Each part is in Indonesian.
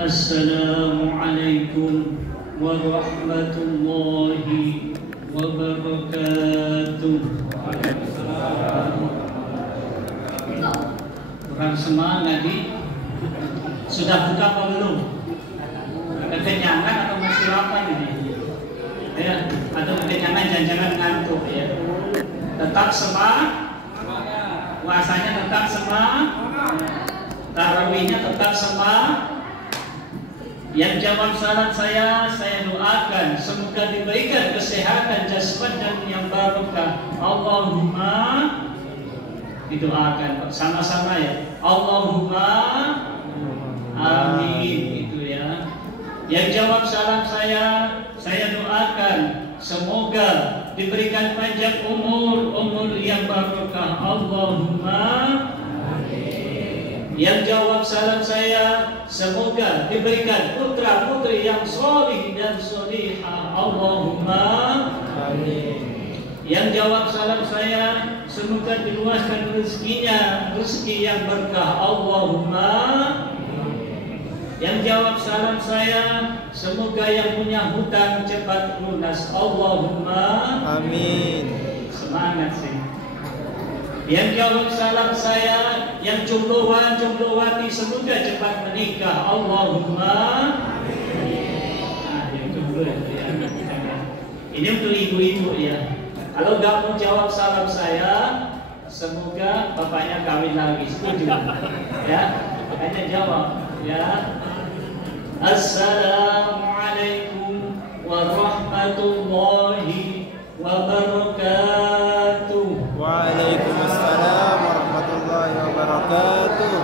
Assalamualaikum warahmatullahi wabarakatuh. Kurang semangat nih. Sudah buka apa belum? Kekenyangan atau masih lapar ini? Ya, atau kekenyangan jangan-jangan ngantuk ya. Tetap semangat. Puasanya tetap semangat. Tarawihnya tetap semangat. Yang jawab salat saya doakan semoga diberikan kesehatan jasmani dan yang barokah. Allahumma, didoakan sama-sama ya. Allahumma amin, itu ya. Yang jawab salam saya doakan semoga diberikan panjang umur yang barokah. Allahumma amin. Yang jawab salam saya semoga diberikan putra putri yang solih dan solihah. Allahumma amin. Yang jawab salam saya semoga diluaskan rezekinya, rezeki yang berkah. Allahumma amin. Yang jawab salam saya semoga yang punya hutang cepat lunas. Allahumma amin. Semangat sih. Yang jawab salam saya yang jombloan jomblowati semoga cepat menikah. Allahumma amin. Yang jomblo ya. Ini untuk ibu-ibu ya. Kalau nggak mau jawab salam saya, semoga bapaknya kawin lagi. Setuju? Ya, hanya jawab ya. Assalamualaikum warahmatullahi wabarakatuh. Waalaikumsalam warahmatullahi wabarakatuh.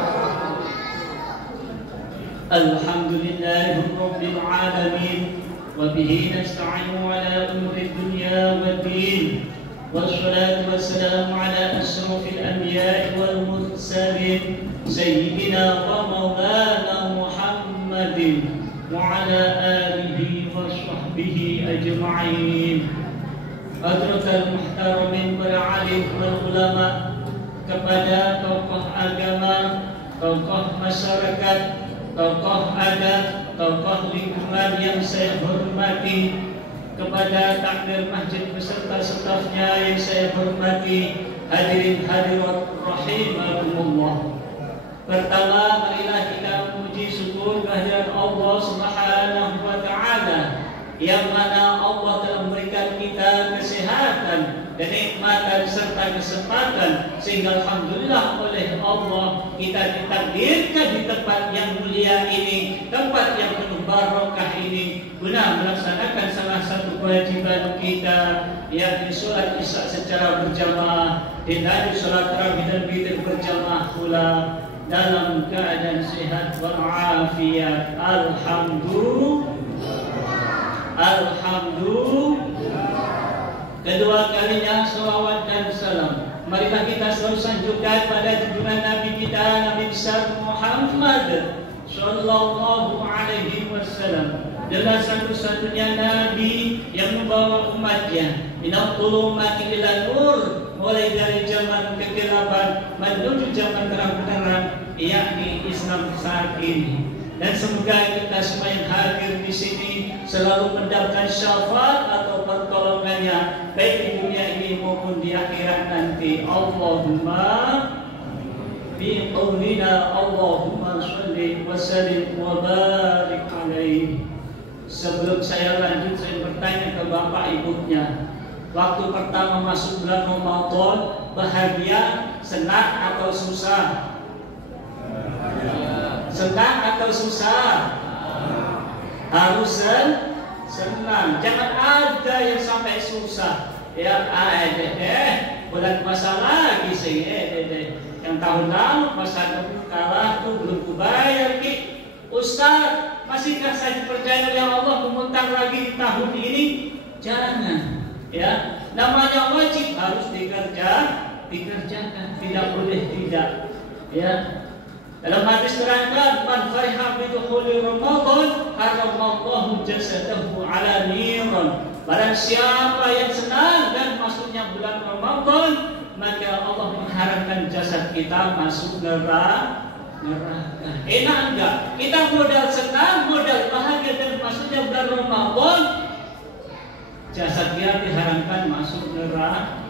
Alhamdulillahirabbil alamin. وبه نستعين على أمور الدنيا والدين والصلاة والسلام على أشرف الأنبياء والمرسلين سيدنا ومولانا محمد وعلى آله وصحبه أجمعين. حضرة المحترمين والعالم والعلماء, kepada tokoh agama, tokoh masyarakat, tokoh adat, tokoh lingkungan yang saya hormati, kepada takmir masjid beserta stafnya yang saya hormati, hadirin hadirat rahimakumullah. Pertama, marilah kita memuji syukur kehadirat Allah Subhanahu wa taala, yang mana Allah telah memberikan kita kesehatan, kenikmatan serta kesempatan, sehingga alhamdulillah oleh Allah kita ditakdirkan di tempat yang mulia ini, tempat yang penuh barokah ini, guna melaksanakan salah satu kewajiban kita, yakni sholat isya secara berjamaah, dan sholat tarawih dan witir berjamaah pula dalam keadaan sehat walafiat. Alhamdulillah. Kedua kalinya salawat dan salam marilah kita selalu sanjungkan pada junjungan Nabi kita, Nabi besar Muhammad sallallahu alaihi wasallam, adalah satu-satunya Nabi yang membawa umatnya minal dhulumati ilal nur, mulai dari zaman kegelapan menuju zaman terang benderang, yakni Islam saat ini. Dan semoga kita semua yang hadir di sini selalu mendapatkan syafaat atau pertolongannya, baik di dunia ini maupun di akhirat nanti. Allahumma bi qaulina Allahumma shalli wa sallim wa barik alaihi. Sebelum saya lanjut, saya bertanya ke bapak ibunya, waktu pertama masuk bulan Ramadan bahagia, senang atau susah? Senang atau susah? Harus senang. Jangan ada yang sampai susah. Ya, bulan puasa lagi sih. Yang tahun lalu puasa kalah tuh belum kubayar ki. Ustaz, masihkah saya dipercaya oleh Allah memutar lagi di tahun ini? Jangan. Ya, namanya wajib harus dikerjakan. Tidak boleh tidak. Ya. Dalam hadis terangkan, man fariha bi dukhuli Ramadan haramallahu jasadahu ala niran. Barang siapa yang senang dan masuknya bulan Ramadan, maka Allah mengharapkan jasad kita masuk neraka. Enak enggak? Kita modal senang jasad dia diharamkan masuk neraka.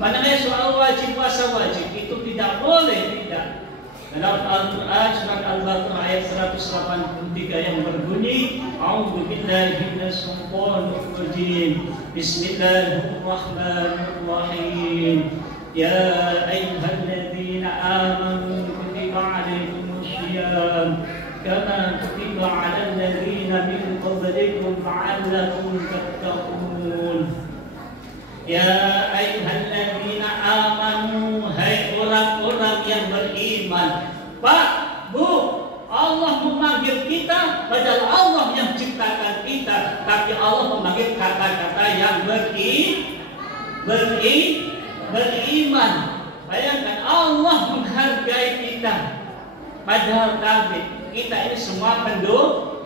Mengenai soal wajib puasa wajib itu tidak boleh, tidak. Dalam Al-Quran surat Al-Baqarah ayat 183 yang berbunyi, A'udzu billahi minasyaitonir rajim. Bismillahirrahmanirrahim. Ya ayyuhalladzina amanu kutiba 'alaikumus syiyam kama kutiba 'alal ladzina min qablikum la'allakum tattaqun. Ya ayyuhalladzina amanu, hai orang-orang yang beriman. Pak, Bu, Allah memanggil kita padahal Allah yang ciptakan kita, tapi Allah memanggil kata-kata yang beriman. Bayangkan Allah menghargai kita padahal kita ini semua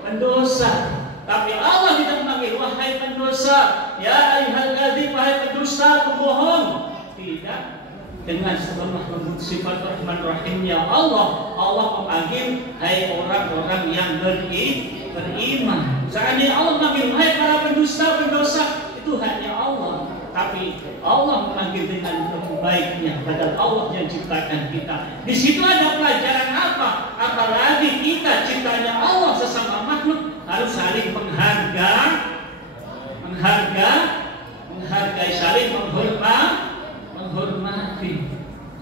pendosa. Tapi Allah tidak memanggil wahai pendosa, ya ayyuhalladzina, wahai pendusta, pembohong. Tidak, dengan selemah lembut sifat Rahman Rahimnya Allah memanggil hai orang-orang yang beriman. Seandainya Allah memanggil hai para pendosa, itu hanya Allah. Tapi Allah memanggil dengan lebih baiknya, padahal Allah yang ciptakan kita. Di situ ada pelajaran apa? Apalagi kita ciptanya Allah, sesama makhluk harus saling menghargai, saling menghormati.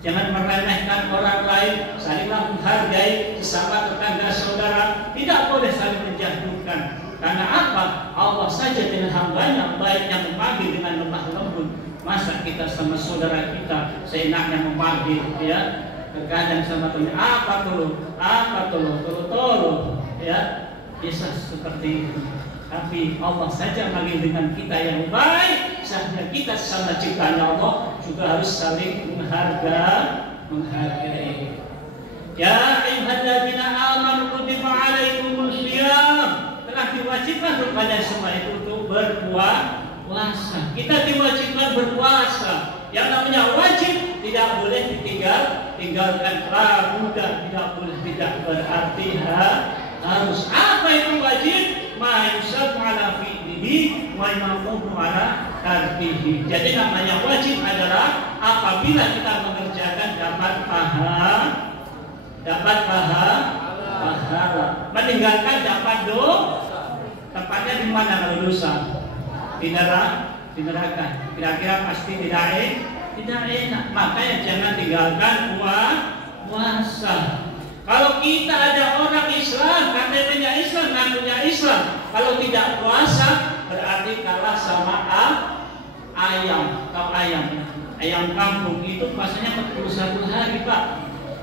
Jangan meremehkan orang lain, salinglah menghargai sesama tetangga saudara. Tidak boleh saling menjatuhkan. Karena apa? Allah saja dengan hambanya baik yang memanggil dengan lemah lembut. Masa kita sama saudara kita seenaknya memanggil, ya? Terkadang sama teman, apa tolong, ya? Bisa seperti itu. Tapi Allah saja memanggil dengan kita yang baik. Seharusnya kita sama ciptanya Allah juga harus saling menghargai. Ya ayyuhalladzina amanu kutiba 'alaikumus syiyam, telah diwajibkan kepada semua itu untuk berpuasa. Kita diwajibkan berpuasa. Yang namanya wajib tidak boleh tinggalkan pramuka, tidak boleh, tidak berarti harus. Apa itu wajib? Ma yusab ala fi'lihi wa yamqu ala tarkihi. Jadi namanya wajib adalah apabila kita mengerjakan dapat pahala, meninggalkan dapat dosa. Tempatnya di mana kalau dosa? Di neraka. Kira-kira pasti tidak enak. Makanya jangan tinggalkan puasa. Kalau kita ada orang Islam, katanya Islam, ngakunya Islam, kalau tidak puasa berarti kalah sama ayam kampung. Itu puasanya 41 hari, Pak.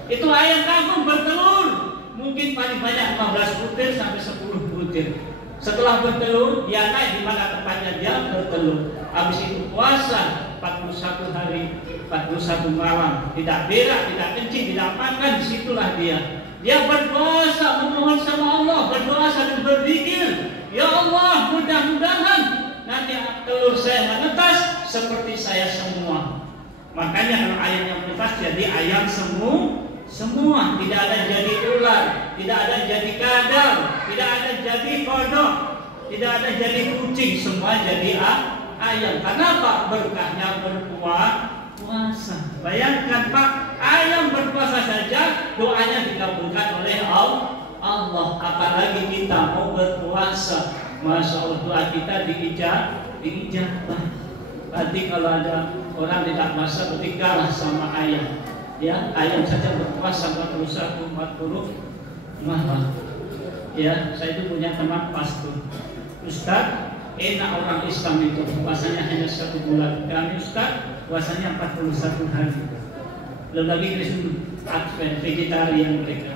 Itu ayam kampung bertelur, mungkin paling banyak 15 butir sampai 10 butir. Setelah bertelur, dia naik di mana tempatnya dia bertelur. Habis itu puasa 41 hari, 41 malam, tidak berak, tidak kencing, tidak makan, disitulah dia. Dia berpuasa, memohon sama Allah, berdoa sambil berzikir. Ya Allah, mudah-mudahan nanti telur saya menetas seperti saya semua. Makanya kalau ayam yang menetas jadi ayam semua, tidak ada jadi ular, tidak ada jadi kadal, tidak ada jadi kodok, tidak ada jadi kucing, semua jadi ayam. Kenapa? Berkahnya berpuasa. Bayangkan Pak, ayam berpuasa saja doanya dikabulkan oleh Allah, apalagi kita mau berpuasa. Masya Allah, doa kita diijabah. Berarti kalau ada orang tidak puasa berarti kalah sama ayam. Ya, ayam saja berpuasa 41-40 malam. Ya, saya itu punya teman pastor. Ustaz, enak orang Islam itu puasanya hanya 1 bulan. Kami Ustaz puasanya 41 hari. Belum lagi Kristen Advent, vegetarian mereka.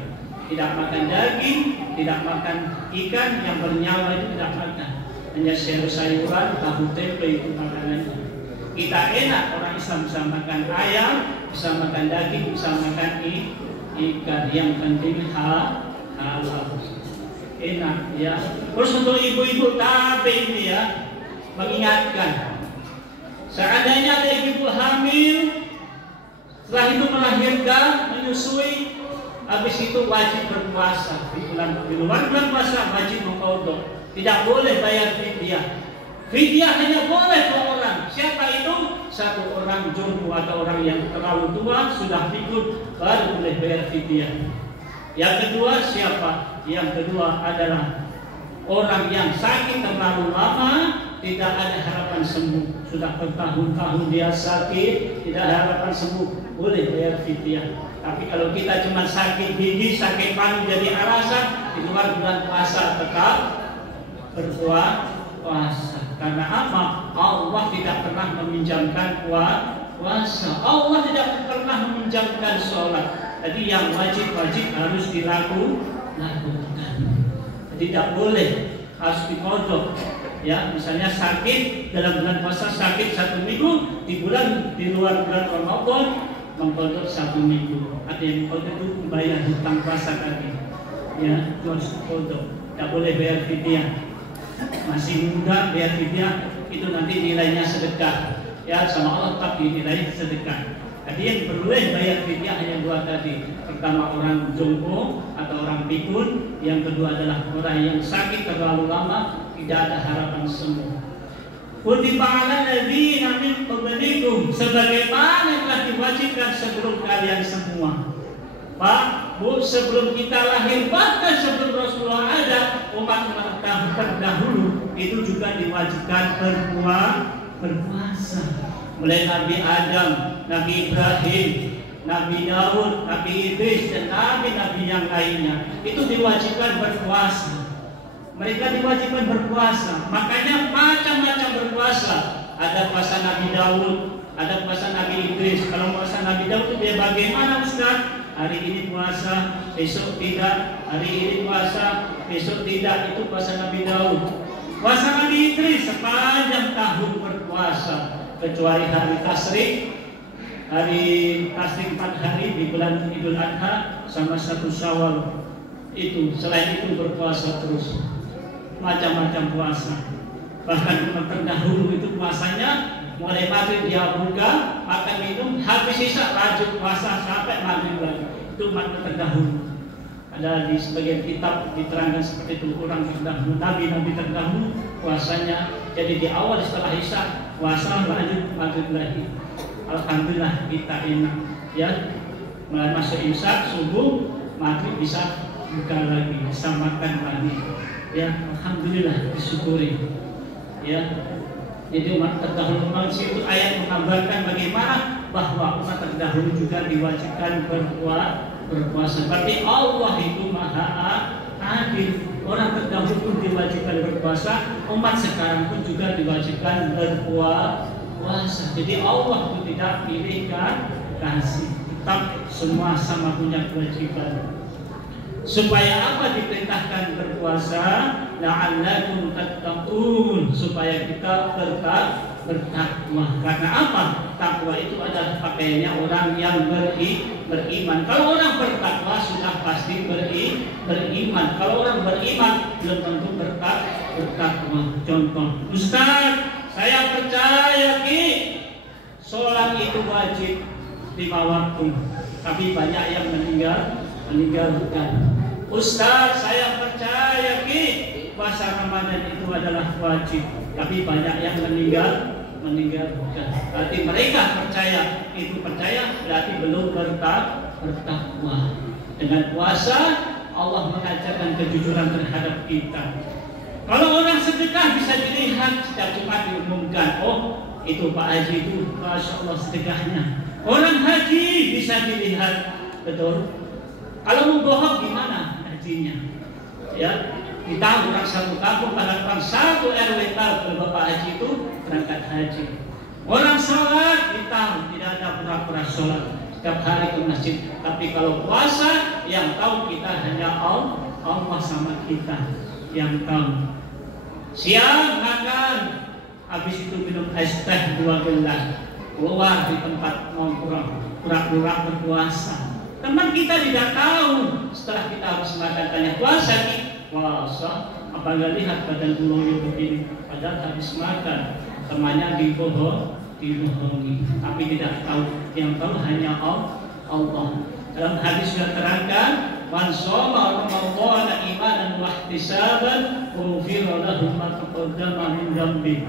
Tidak makan daging, tidak makan ikan yang bernyawa, itu tidak makan. Hanya sayur-sayuran, tahu tempe itu makanannya. Kita enak, orang Islam bisa makan ayam, bisa makan daging, bisa makan ikan. Yang penting halal. Enak ya. Terus untuk ibu-ibu tabe ini ya, mengingatkan. Seandainya ada ibu hamil, setelah itu melahirkan, menyusui, habis itu wajib berpuasa di luar bulan puasa wajib mengqadha. Tidak boleh bayar fidyah. Fidyah hanya boleh 2 orang. Siapa itu? 1 orang jompo atau orang yang terlalu tua sudah pikun baru boleh bayar fidyah. Yang kedua siapa? Yang kedua adalah orang yang sakit terlalu lama, tidak ada harapan sembuh, sudah bertahun-tahun dia sakit, tidak ada harapan sembuh, boleh bayar fidyah. Tapi kalau kita cuma sakit gigi, sakit paru jadi alasan, di luar bulan puasa tetap berpuasa. Karena apa? Allah tidak pernah meminjamkan puasa. Allah tidak pernah meminjamkan sholat. Jadi yang wajib-wajib harus dilakukan. Tidak boleh, harus dikodok. Ya, misalnya sakit dalam bulan puasa, sakit 1 minggu, di luar bulan Ramadan mengkodok 1 minggu. Ada yang mengkodok itu membayar hutang puasa tadi. Ya, itu harus dikodok. Tidak boleh bayar fidyah. Masih muda bayar fidyah, itu nanti nilainya sedekah. Ya, sama Allah tapi nilainya sedekah. Jadi yang boleh bayar fidyah hanya 2 tadi. Pertama orang jompo atau orang pikun, yang kedua adalah orang yang sakit terlalu lama, tidak ada harapan sembuh. Kutiba 'alal ladzina min qablikum, sebagaimana yang telah diwajibkan sebelum kalian semua. Pak, Bu, sebelum kita lahir, bahkan sebelum Rasulullah ada, umat terdahulu itu juga diwajibkan berpuasa. Mulai Nabi Adam, Nabi Ibrahim, Nabi Daud, Nabi Idris, dan Nabi-Nabi yang lainnya itu diwajibkan berpuasa. Mereka diwajibkan berpuasa. Makanya macam-macam berpuasa. Ada puasa Nabi Daud, ada puasa Nabi Idris. Kalau puasa Nabi Daud itu dia bagaimana, Ustaz? Hari ini puasa, besok tidak. Hari ini puasa, besok tidak. Itu puasa Nabi Daud. Puasa Nabi Idris sepanjang tahun berpuasa, kecuali hari Tasyrik. Hari Tasyrik 4 hari di bulan Idul Adha sama 1 Syawal. Itu selain itu berpuasa terus. Macam-macam puasa. Bahkan umat terdahulu itu puasanya mulai maghrib dia buka, makan minum, habis sisa lanjut puasa sampai maghrib lagi. Itu umat terdahulu. Ada di sebagian kitab diterangkan seperti itu, orang terdahulu, nabi-nabi terdahulu puasanya. Jadi di awal setelah isya puasa lanjut maghrib lagi. Alhamdulillah kita enak, ya. Masuk isya subuh, maghrib bisa buka lagi, bisa makan lagi. Ya, alhamdulillah disyukuri. Ya. Jadi umat terdahulu manusia itu ayat mengabarkan bagaimana bahwa umat terdahulu juga diwajibkan berpuasa. Berarti Allah itu Maha Adil. Orang terdahulu pun diwajibkan berpuasa, umat sekarang pun juga diwajibkan berpuasa. Jadi Allah itu tidak pilihkan kasih, tetap semua sama punya kewajiban. Supaya apa diperintahkan berpuasa? La'allakum tattaqun, supaya kita bertakwa. Karena apa? Takwa itu adalah pakaiannya orang yang beriman. Kalau orang bertakwa sudah pasti beriman. Kalau orang beriman belum tentu bertakwa. Contoh, Ustaz, saya percaya sholat itu wajib 5 waktu, tapi banyak yang meninggalkan. Ustaz, saya percaya puasa Ramadan itu adalah wajib, tapi banyak yang meninggalkan. Berarti mereka percaya, berarti belum bertakwa. Dengan puasa Allah mengajarkan kejujuran terhadap kita. Kalau orang sedekah bisa dilihat setiap Jumat diumumkan, oh itu Pak Haji itu Masya Allah sedekahnya. Orang haji bisa dilihat, betul. Kalau mau bohong gimana hajinya? Ya, kita orang satu kampung, pada orang satu RW tahu kalau Bapak Haji itu berangkat haji. Orang sholat kita tidak ada pura-pura sholat setiap hari ke masjid. Tapi kalau puasa yang tahu kita hanya Allah sama kita yang tahu. Siang makan, habis itu minum es teh 2 gelas, keluar di tempat nongkrong, pura-pura berpuasa. Teman kita tidak tahu, setelah kita habis makan tanya puasa apa nggak lihat badan bulunya begini, padahal habis makan temannya dibohongi, tapi tidak tahu. Yang tahu hanya Allah. Dalam hadis sudah terangkan, man shoma Ramadan imanan wa ihtisaban ghufira lahu ma taqaddama min dhanbi.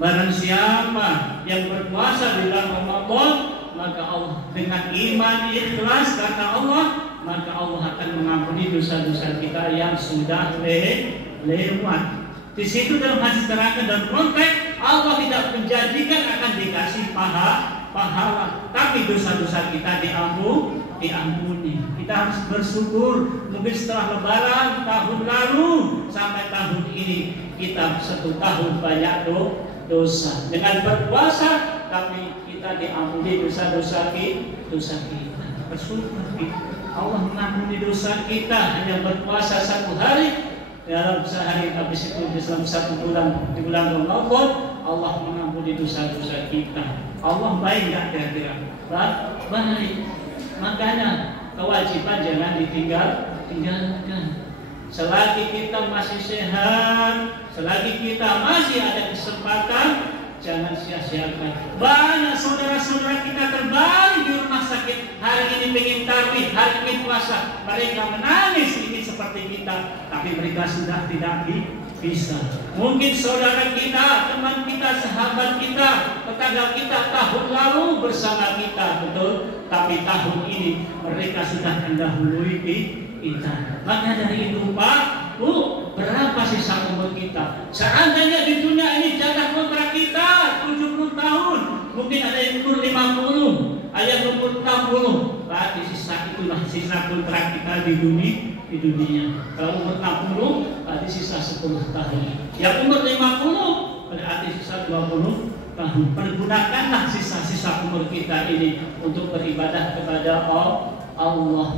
Barang siapa yang berpuasa di bulan Ramadan, maka Allah dengan iman ikhlas karena Allah, maka Allah akan mengampuni dosa-dosa kita yang sudah lewat. Di situ dalam hadis terangkan dan konteks Allah tidak menjanjikan akan dikasih pahala, tapi dosa-dosa kita diampuni. Kita harus bersyukur. Mungkin setelah Lebaran tahun lalu sampai tahun ini kita 1 tahun banyak dosa. Dengan berpuasa tapi kita diampuni dosa-dosa kita. Bersyukur Allah mengampuni dosa kita hanya berpuasa 1 hari dalam sehari, habis itu dalam 1 bulan di bulan Ramadan Allah mengampuni dosa-dosa kita. Allah baik nggak kira-kira? Baik. Makanya kewajiban jangan tinggalkan. Selagi kita masih sehat, selagi kita masih ada kesempatan, jangan sia-siakan. Banyak saudara-saudara kita terbalik di rumah sakit. Hari ini pengen tarawih, hari ini puasa. Mereka menangis ingin seperti kita, tapi mereka sudah tidak bisa. Mungkin saudara kita, teman kita, sahabat kita, tetangga kita tahun lalu bersama kita, betul. Tapi tahun ini mereka sudah mendahului kita. Maka dari itu Pak, berapa sisa umur kita? Seandainya di dunia ini jatah kontrak kita 70 tahun, mungkin ada yang umur 50, ada yang umur 60. Berarti sisa itulah sisa kontrak kita di dunia. Kalau umur 60, berarti sisa 10 tahun. Yang umur 50, berarti sisa 20 tahun. Pergunakanlah sisa-sisa umur kita ini untuk beribadah kepada Allah,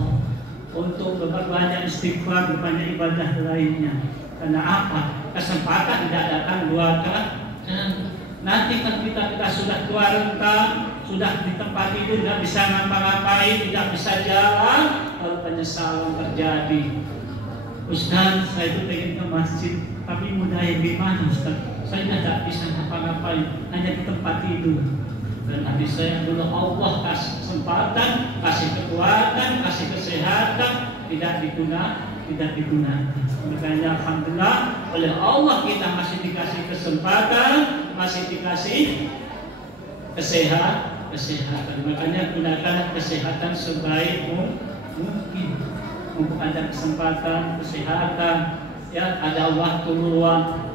untuk berbanyak istighfar, berbanyak ibadah lainnya. Karena apa? Kesempatan tidak datang 2 kali. Nanti kan kita sudah tua renta, sudah di tempat tidur, tidak bisa ngapa-ngapain, tidak bisa jalan, lalu penyesalan terjadi. Ustaz, saya itu pengen ke masjid, tapi mudah yang gimana Ustaz? Saya tidak bisa ngapa-ngapain, hanya di tempat tidur. Dan nanti saya dulu Allah kasih kesempatan, kasih kekuatan, kasih kesehatan, tidak digunakan. Makanya alhamdulillah oleh Allah kita masih dikasih kesempatan, masih dikasih kesehatan. Makanya gunakan kesehatan sebaik mungkin. Mumpung ada kesempatan, kesehatan, ya ada waktu luang.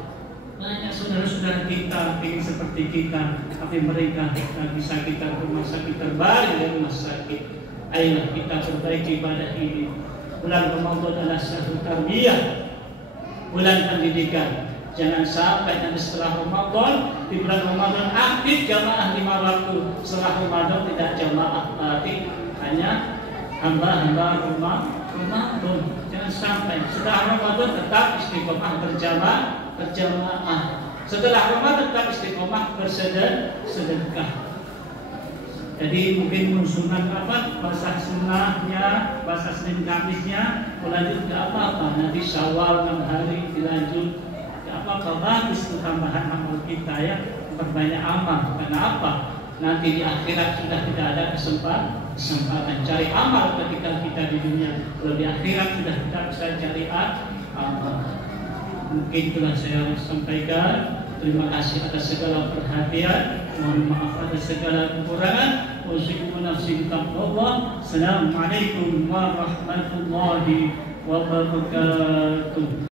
Banyak saudara-saudara kita ingin seperti kita, tapi mereka tidak bisa kita rumah sakit, terbaring dari rumah sakit. Ayolah kita perbaiki ibadah ini. Bulan Ramadan adalah satu tarbiyah, bulan pendidikan. Jangan sampai nanti setelah Ramadan, di bulan Ramadan aktif jamaah 5 waktu, setelah Ramadan tidak jamaah, berarti hanya hamba-hamba Ramadan. Jangan sampai setelah Ramadan tetap istiqomah berjamaah. Setelah Ramadan tetap istiqomah bersedekah. Jadi mungkin sunat apa, bahasa sunnahnya, bahasa Senin Kamisnya, lanjut ke apa-apa. Nanti Syawal 6 hari dilanjut. Ya apa-apa, bagus itu tambahan amal kita ya, perbanyak amal. Kenapa? Nanti di akhirat sudah tidak ada kesempatan cari amal ketika kita di dunia. Kalau di akhirat sudah tidak bisa cari amal. Mungkin itulah saya sampaikan. Terima kasih atas segala perhatian. Mohon maaf atas segala kekurangan. Usikum nafsi taqwa. Assalamualaikum warahmatullahi wabarakatuh.